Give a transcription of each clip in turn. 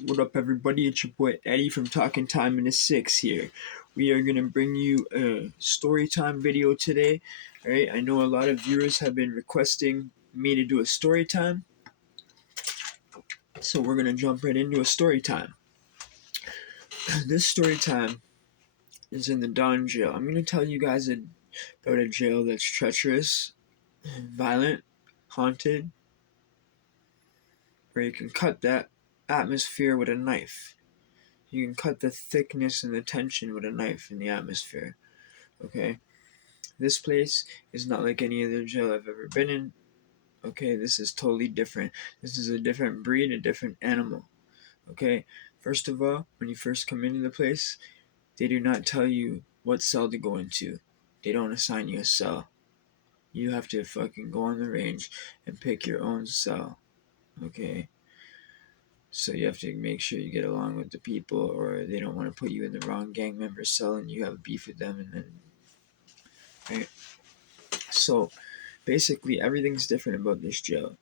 What up, everybody? It's your boy Eddie from Talking Time in the Six here. We are going to bring you a story time video today. Alright, I know a lot of viewers have been requesting me to do a story time, so we're going to jump right into a story time. This story time is in the Don jail. I'm going to tell you guys about a jail that's treacherous, violent, haunted, where you can cut that atmosphere with a knife. You can cut the thickness and the tension with a knife in the atmosphere. Okay? This place is not like any other jail I've ever been in. Okay? This is totally different. This is a different breed, a different animal. Okay? First of all, when you first come into the place, they do not tell you what cell to go into. They don't assign you a cell. You have to fucking go on the range and pick your own cell. Okay? So you have to make sure you get along with the people, or they don't want to put you in the wrong gang member cell and you have beef with them, and then right. So basically everything's different about this jail.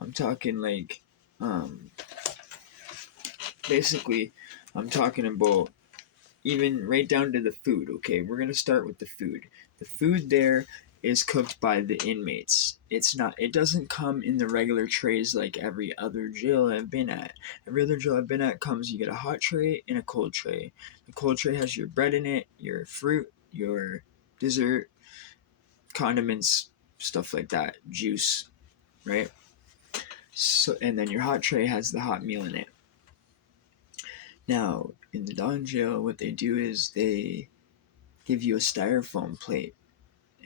I'm talking like basically I'm talking about even right down to the food. Okay, we're gonna start with the food. The food there is cooked by the inmates. It doesn't come in the regular trays like every other jail I've been at. Every other jail I've been at comes, you get a hot tray and a cold tray. The cold tray has your bread in it, your fruit, your dessert, condiments, stuff like that, juice, right? So, and then your hot tray has the hot meal in it. Now, in the Don jail, what they do is they give you a styrofoam plate,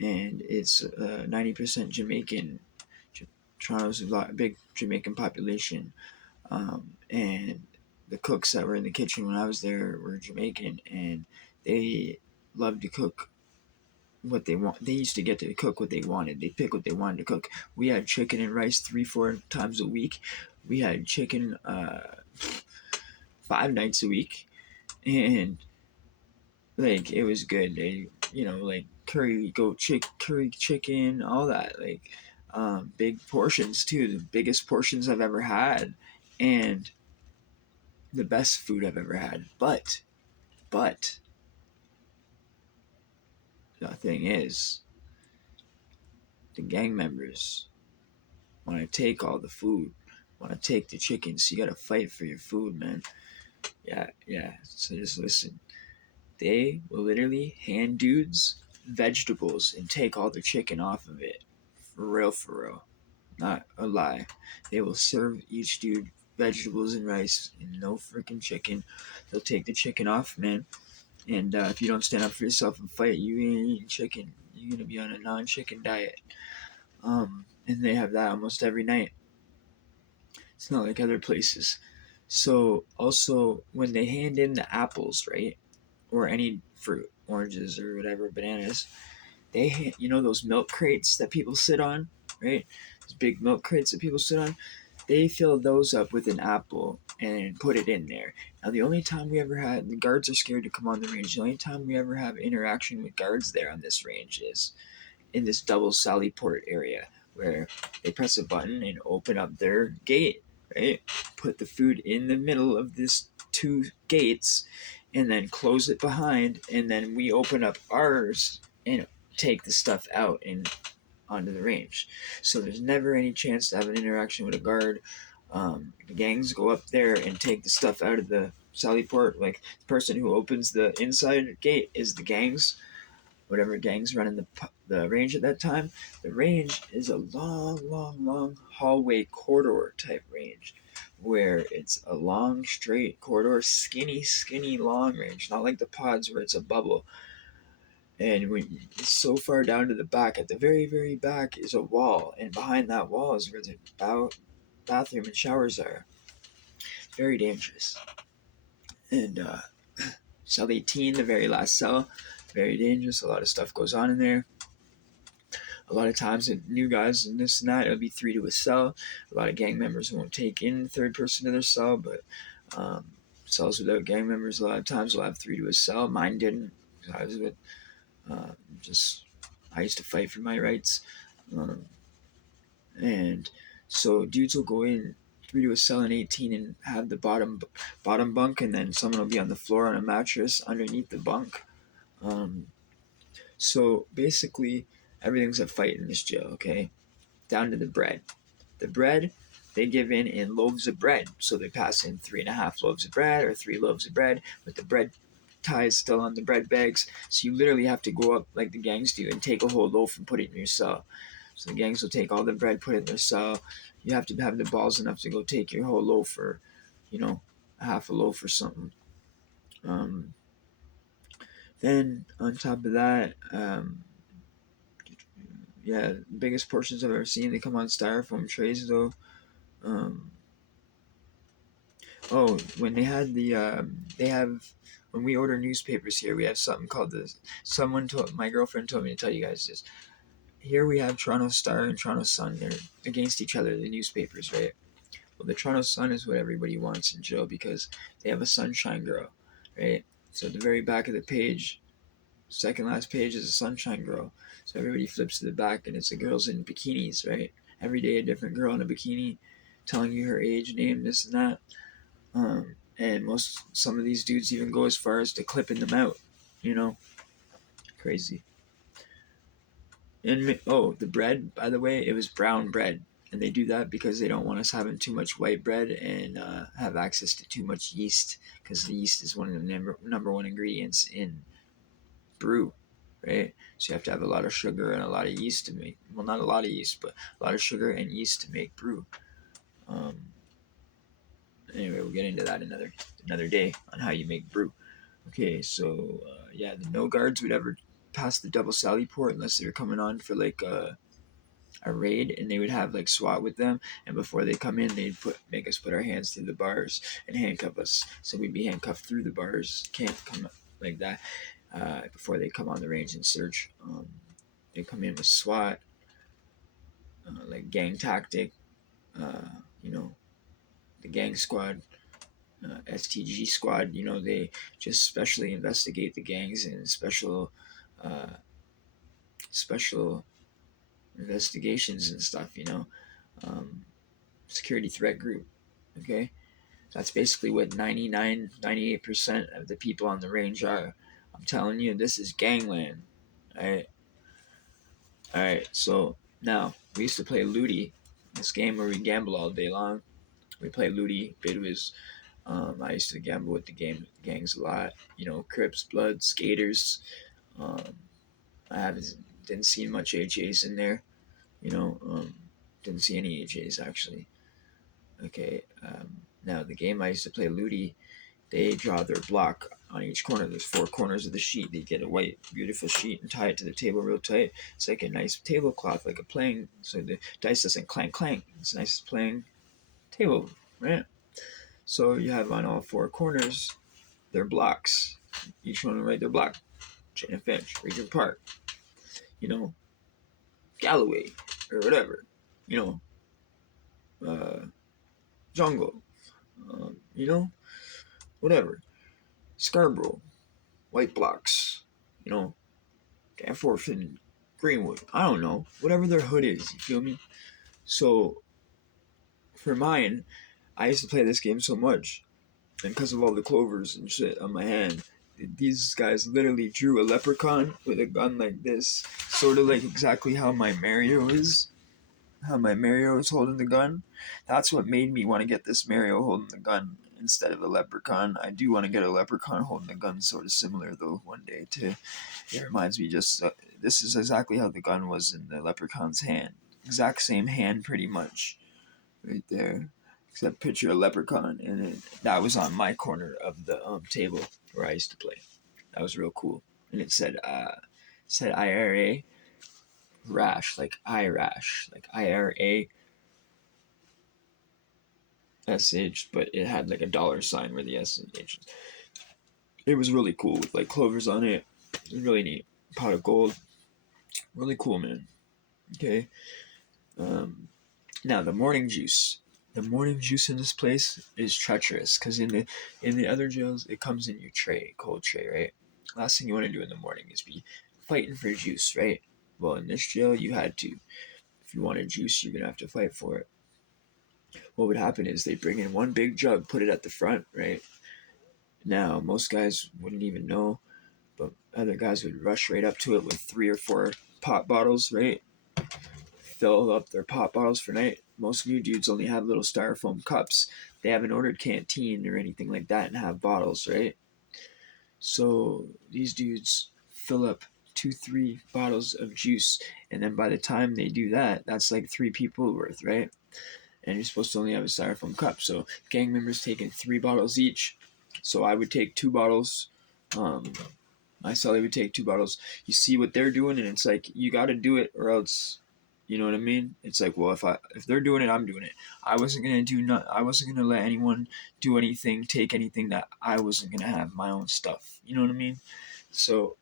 and it's 90% Jamaican. Toronto's a big Jamaican population, and the cooks that were in the kitchen when I was there were Jamaican, and they loved to cook what they want. They used to get to cook what they wanted. They pick what they wanted to cook. We had chicken and rice 3-4 times a week. We had chicken 5 nights a week, and like it was good. They, like curry goat curry chicken, all that, like big portions too. The biggest portions I've ever had, and the best food I've ever had. But the thing is, the gang members want to take all the food, want to take the chicken. So you gotta fight for your food, man. Yeah. So just listen. They will literally hand dudes vegetables and take all the chicken off of it. For real. Not a lie. They will serve each dude vegetables and rice and no freaking chicken. They'll take the chicken off, man. And if you don't stand up for yourself and fight, you ain't eating chicken. You're gonna be on a non-chicken diet. And they have that almost every night. It's not like other places. So also when they hand in the apples, right, or any fruit, oranges or whatever, bananas, they those milk crates that people sit on, right? Those big milk crates that people sit on. They fill those up with an apple and put it in there. Now, the only time we ever had, the guards are scared to come on the range. The only time we ever have interaction with guards there on this range is in this double Sally Port area, where they press a button and open up their gate, right? Put the food in the middle of this 2 gates and then close it behind, and then we open up ours and take the stuff out and onto the range. So there's never any chance to have an interaction with a guard. The gangs go up there and take the stuff out of the Sally Port. Like, the person who opens the inside gate is the gangs, whatever gangs running the range at that time. The range is a long hallway corridor type range, where it's a long straight corridor, skinny long range, not like the pods where it's a bubble. And when it's so far down to the back, at the very back is a wall, and behind that wall is where the bathroom and showers are. Very dangerous. And cell 18, the very last cell, very dangerous. A lot of stuff goes on in there. A lot of times, new guys and this and that, it'll be 3 to a cell. A lot of gang members won't take in the third person to their cell, but cells without gang members, a lot of times will have 3 to a cell. Mine didn't. I was with I used to fight for my rights, and so dudes will go in three to a cell in 18 and have the bottom bunk, and then someone will be on the floor on a mattress underneath the bunk. Um, so basically, everything's a fight in this jail. Okay, down to the bread. The bread they give in loaves of bread. So they pass in 3.5 loaves of bread or 3 loaves of bread with the bread ties still on the bread bags. So you literally have to go up like the gangs do and take a whole loaf and put it in your cell. So the gangs will take all the bread, put it in their cell. You have to have the balls enough to go take your whole loaf or, you know, half a loaf or something. Um, then on top of that, yeah, biggest portions I've ever seen. They come on styrofoam trays though. Um, oh, when they had they have when we order newspapers here, we have something called the. Someone told my girlfriend told me to tell you guys this. Here we have Toronto Star and Toronto Sun. They're against each other, the newspapers, right? Well, the Toronto Sun is what everybody wants in jail because they have a sunshine girl, right? So at the very back of the page, second last page is a sunshine girl. So everybody flips to the back and it's the girls in bikinis, right? Every day a different girl in a bikini telling you her age, name, this and that. And some of these dudes even go as far as to clipping them out, you know, crazy. And oh, the bread, by the way, it was brown bread, and they do that because they don't want us having too much white bread and have access to too much yeast, because the yeast is one of the number one ingredients in brew, right? So you have to have a lot of sugar and a lot of yeast to make. Well, not a lot of yeast, but a lot of sugar and yeast to make brew. Um, anyway, we'll get into that another day on how you make brew. Okay, so yeah, the no guards would ever pass the double sally port unless they were coming on for like a raid, and they would have like SWAT with them. And before they come in, they'd make us put our hands through the bars and handcuff us. So we'd be handcuffed through the bars. Can't come up like that before they come on the range and search. They come in with SWAT, like gang tactic. You know, the gang squad. STG squad, they just specially investigate the gangs and uh, special investigations and stuff. Um, security threat group. Okay, that's basically what 98% of the people on the range are. I'm telling you, this is gangland. All right. So now we used to play Ludi, this game where we gamble all day long. We play Ludi. It was I used to gamble with the gangs a lot. Crips, Bloods, Skaters. Um, I haven't didn't see much AJs in there. You know, um, didn't see any AJs actually. Okay. Now the game I used to play, Ludi, they draw their block on each corner. There's 4 corners of the sheet. They get a white, beautiful sheet and tie it to the table real tight. It's like a nice tablecloth, like a playing, so the dice doesn't clank clank. It's a nice playing table, right? So you have on all 4 corners their blocks. Each one will write their block. Chain and Finch, Regent Park, you know, Galloway, or whatever, you uh, Jungle, whatever. Scarborough, White Blocks, you know, Danforth and Greenwood. I don't know. Whatever their hood is, you feel me? So, for mine, I used to play this game so much, and because of all the clovers and shit on my hand, these guys literally drew a leprechaun with a gun like this, sort of like exactly how my Mario is. How my Mario is holding the gun. That's what made me want to get this Mario holding the gun instead of a leprechaun. I do want to get a leprechaun holding the gun, sort of similar though, one day too. It reminds me just this is exactly how the gun was in the leprechaun's hand. Exact same hand, pretty much, right there. Except picture a leprechaun, and that was on my corner of the table where I used to play. That was real cool, and it said IRA rash, like eye rash, like IRA SH, but it had like a dollar sign where the S and H. It was really cool with like clovers on it. It was really neat. Pot of gold. Really cool, man. Okay. Um, Now the morning juice. The morning juice in this place is treacherous because in the other jails it comes in your tray, cold tray, right? Last thing you want to do in the morning is be fighting for juice, right? Well, in this jail you had to. If you wanted juice, you're gonna have to fight for it. what would happen is they bring in one big jug, put it at the front, right? Now, most guys wouldn't even know, but other guys would rush right up to it with 3 or 4 pop bottles, right? Fill up their pop bottles for night. Most new dudes only have little styrofoam cups. They haven't ordered canteen or anything like that and have bottles, right? So these dudes fill up 2, 3 bottles of juice, and then by the time they do that, that's like 3 people worth, right? And you're supposed to only have a styrofoam cup. So gang members taking 3 bottles each. So I would take 2 bottles. Um, my celly would take 2 bottles. You see what they're doing, and it's like you got to do it, or else, you know what I mean? It's like, well, if they're doing it, I'm doing it. I wasn't gonna do not. I wasn't gonna let anyone do anything, take anything that I wasn't gonna have my own stuff. You know what I mean? So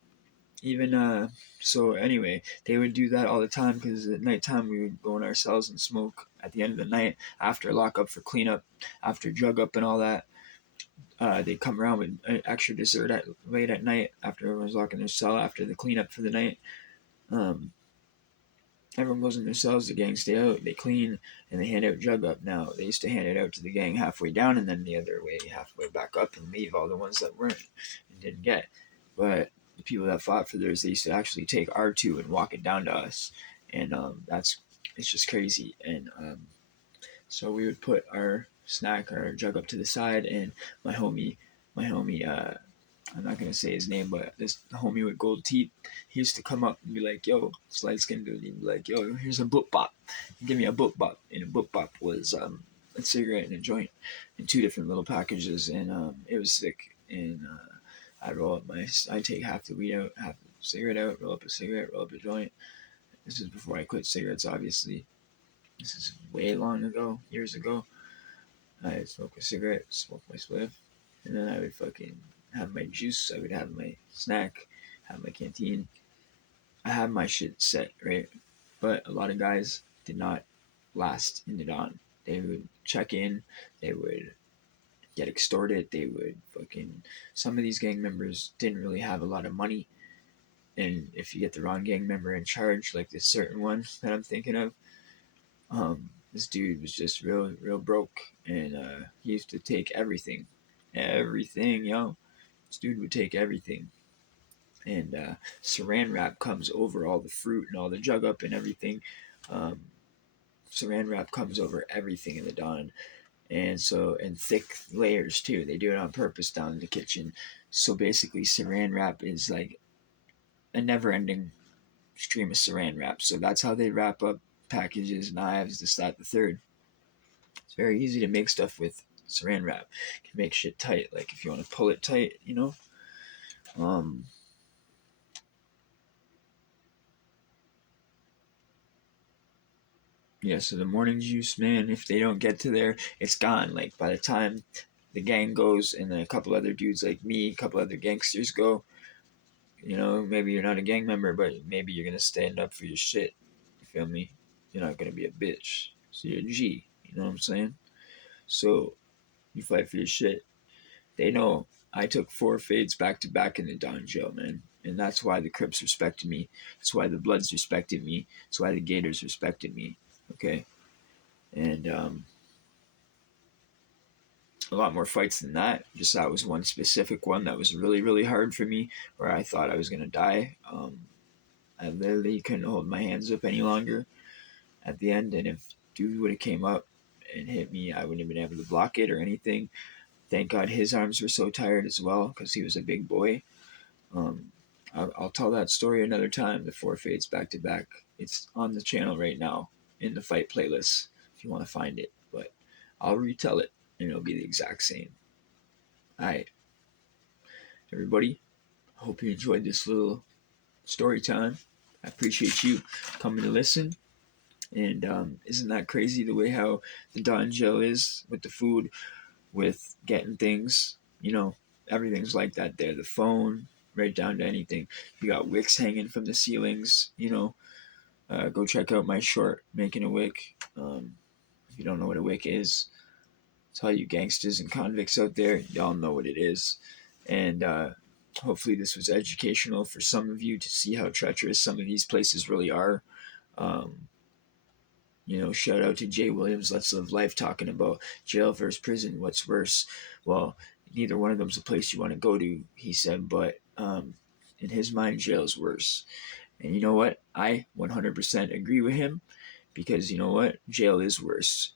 even so anyway, they would do that all the time because at nighttime we would go in our cells and smoke at the end of the night after lockup for cleanup, after drug up and all that. They come around with extra dessert late at night after everyone's locking their cell after the cleanup for the night. Um, Everyone goes in their cells, the gang stay out, they clean, and they hand out jug up. Now, they used to hand it out to the gang halfway down and then the other way halfway back up and leave all the ones that weren't and didn't get. But the people that fought for theirs, they used to actually take R2 and walk it down to us. And it's just crazy. And so we would put our snack, our jug up to the side, and my homie, I'm not gonna say his name, but this homie with gold teeth, he used to come up and be like, "Yo, this light skinned dude," he'd be like, "Yo, here's a book bop. Give me a book bop." And a book bop was a cigarette and a joint in 2 different little packages, and it was sick. And I roll up I take half the weed out, half the cigarette out, roll up a cigarette, roll up a joint. This is before I quit cigarettes, obviously. This is way long ago, years ago. I'd smoke a cigarette, smoke my spliff, and then I would fucking have my juice. I would have my snack, have my canteen. I had my shit set, right? But a lot of guys did not last in the dawn. They would check in, they would get extorted, they would fucking. Some of these gang members didn't really have a lot of money. And if you get the wrong gang member in charge, like this certain one that I'm thinking of, this dude was just real broke, and he used to take everything, yo. This dude would take everything, and Saran wrap comes over all the fruit and all the jug up and everything. Um, Saran wrap comes over everything in the dawn, and so and thick layers too. They do it on purpose down in the kitchen. So basically, Saran wrap is like a never-ending stream of Saran wrap. So that's how they wrap up packages, knives, this, that, the third. It's very easy to make stuff with Saran wrap. You can make shit tight. Like if you want to pull it tight, you know. Um, yeah. So the morning juice, man. If they don't get to there, it's gone. Like by the time the gang goes, and then a couple other dudes like me, a couple other gangsters go. You know, maybe you're not a gang member, but maybe you're gonna stand up for your shit. You feel me? You're not gonna be a bitch. So you're a G. You know what I'm saying? So you fight for your shit. They know I took 4 fades back to back in the Don Joe, man. And that's why the Crips respected me. That's why the Bloods respected me. That's why the Gators respected me. Okay? And a lot more fights than that. Just that was one specific one that was really hard for me, where I thought I was going to die. I literally couldn't hold my hands up any longer at the end. And if dude would have came up and hit me, I wouldn't have been able to block it or anything. Thank God his arms were so tired as well because he was a big boy. Um, I'll tell that story another time. The 4 fades back to back. It's on the channel right now in the fight playlist if you want to find it. But I'll retell it and it'll be the exact same. All right, everybody. Hope you enjoyed this little story time. I appreciate you coming to listen. And isn't that crazy the way how the Don Joe is with the food, with getting things, you know, everything's like that there. The phone, right down to anything. You got wicks hanging from the ceilings, you know. Go check out my short, Making a Wick. If you don't know what a wick is, it's all you gangsters and convicts out there, y'all know what it is. And hopefully this was educational for some of you to see how treacherous some of these places really are. Um, Shout out to Jay Williams, Let's Live Life, talking about jail versus prison. What's worse? Well, neither one of them's a place you want to go to, he said, but in his mind, jail is worse. And you know what? I 100% agree with him because you know what? Jail is worse.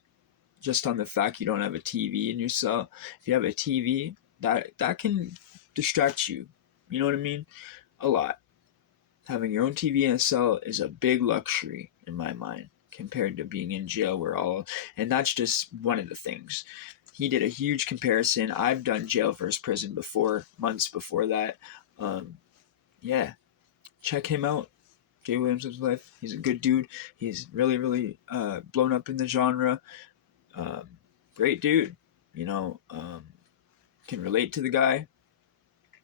Just on the fact you don't have a TV in your cell. If you have a TV, that can distract you. You know what I mean? A lot. Having your own TV in a cell is a big luxury in my mind compared to being in jail where all and that's just one of the things. He did a huge comparison. I've done jail versus prison before, months before that. Um, yeah, check him out. Jay Williams' life. He's a good dude. He's really, really blown up in the genre. Um, Great dude. Can relate to the guy.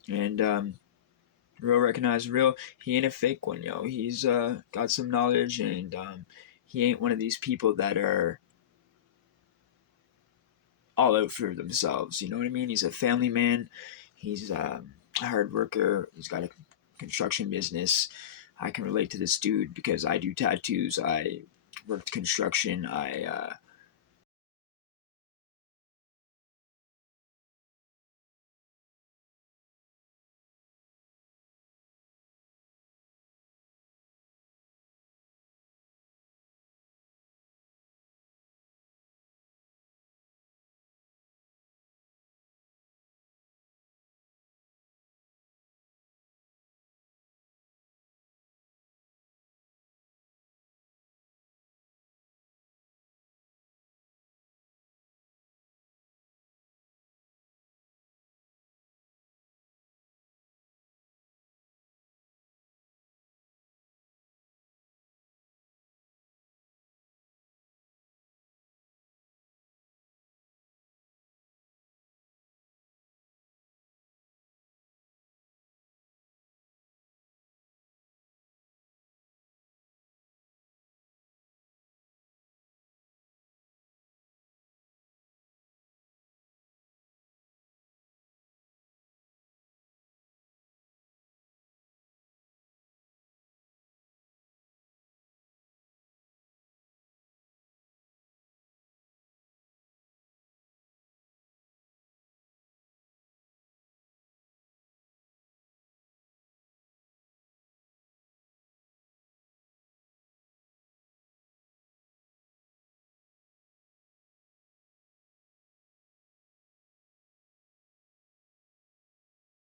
And real recognize real. He ain't a fake one, yo. He's got some knowledge, and he ain't one of these people that are all out for themselves. You know what I mean? He's a family man. He's a hard worker. He's got a construction business. I can relate to this dude because I do tattoos. I worked construction. I